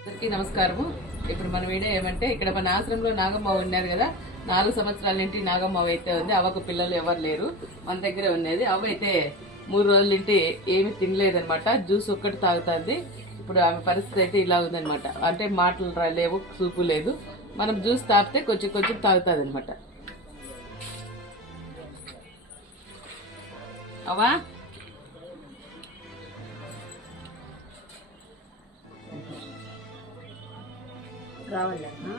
అందరికీ నమస్కారము. ఇప్పుడు మన వీడియో ఏమంటే, ఇక్కడ మన ఆశ్రమంలో నాగమ్మ ఉన్నారు కదా, 4 సంవత్సరాల నుండి నాగమ్మ అయితే ఉంది. అవ్వకు పిల్లలు ఎవరు లేరు, మన దగ్గరే ఉన్నది. అవ్వ అయితే 3 రోజుల నుండి ఏమి తినలేదనమాట, జ్యూస్ ఒక్కటి తాగుతుంది. ఇప్పుడు ఆమె పరిస్థితి అయితే ఇలా ఉందనమాట. అంటే మాటలు లేవు, చూపు లేదు. మనం జ్యూస్ తాగితే కొంచెం కొంచెం తాగుతుంది అనమాట. అవ్వా రావాలన్నా